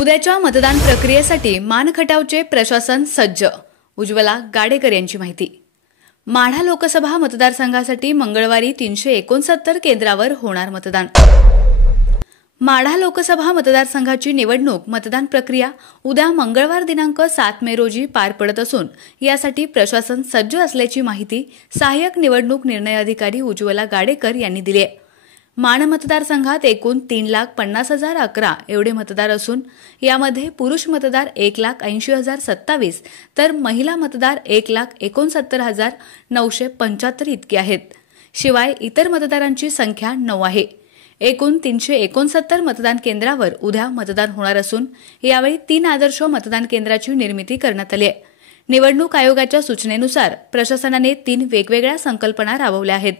उद्याच्या मतदान प्रक्रियेसाठी मानखटावचे प्रशासन सज्ज. उज्ज्वला गाडेकर यांची माहिती. माढा लोकसभा मतदारसंघासाठी मंगळवारी 369 केंद्रावर होणार मतदान. माढा लोकसभा मतदारसंघाची निवडणूक मतदान प्रक्रिया उद्या मंगळवार दिनांक 7 मे रोजी पार पडत असून यासाठी प्रशासन सज्ज असल्याची माहिती सहाय्यक निवडणूक निर्णय अधिकारी उज्ज्वला गाडेकर यांनी दिली आहे. माण मतदारसंघात एकूण 3,50,011 एवढे मतदार असून यामध्ये पुरुष मतदार 1,80,027 तर महिला मतदार 1,69,975 इतके आहेत. शिवाय इतर मतदारांची संख्या 9 आहे. एकूण 369 मतदान केंद्रावर उद्या मतदान होणार असून यावेळी 3 आदर्श मतदान केंद्राची निर्मिती करण्यात आली आहे. निवडणूक आयोगाच्या सूचनेनुसार प्रशासनाने 3 वेगवेगळ्या संकल्पना राबवल्या आहेत.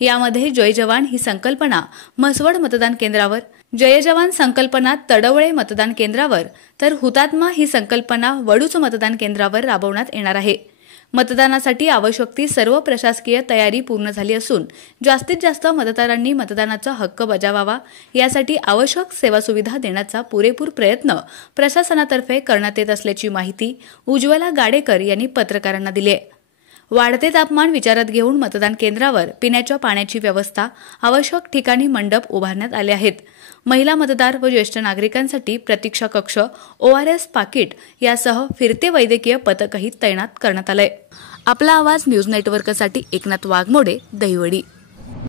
यामध्ये जय जवान ही संकल्पना म्हसवड मतदान केंद्रावर, जय जवान संकल्पना तडवळे मतदान केंद्रावर तर हुतात्मा ही संकल्पना वडूच मतदान केंद्रावर राबवण्यात येणार आहे. मतदानासाठी आवश्यक ती सर्व प्रशासकीय तयारी पूर्ण झाली असून जास्तीत जास्त मतदारांनी मतदानाचा हक्क बजावावा यासाठी आवश्यक सेवा सुविधा देण्याचा पुरेपूर प्रयत्न प्रशासनातर्फे करण्यात येत असल्याची माहिती उज्ज्वला गाडेकर यांनी पत्रकारांना दिली आहे. वाढते तापमान विचारात घेऊन मतदान केंद्रावर पिण्याच्या पाण्याची व्यवस्था, आवश्यक ठिकाणी मंडप उभारण्यात आले आहेत. महिला मतदार व ज्येष्ठ नागरिकांसाठी प्रतीक्षा कक्ष, ORS पाकिट यासह फिरते वैद्यकीय पथकही तैनात करण्यात आलंय. आपला आवाज न्यूज नेटवर्कसाठी एकनाथ वाघमोडे, दहिवडी.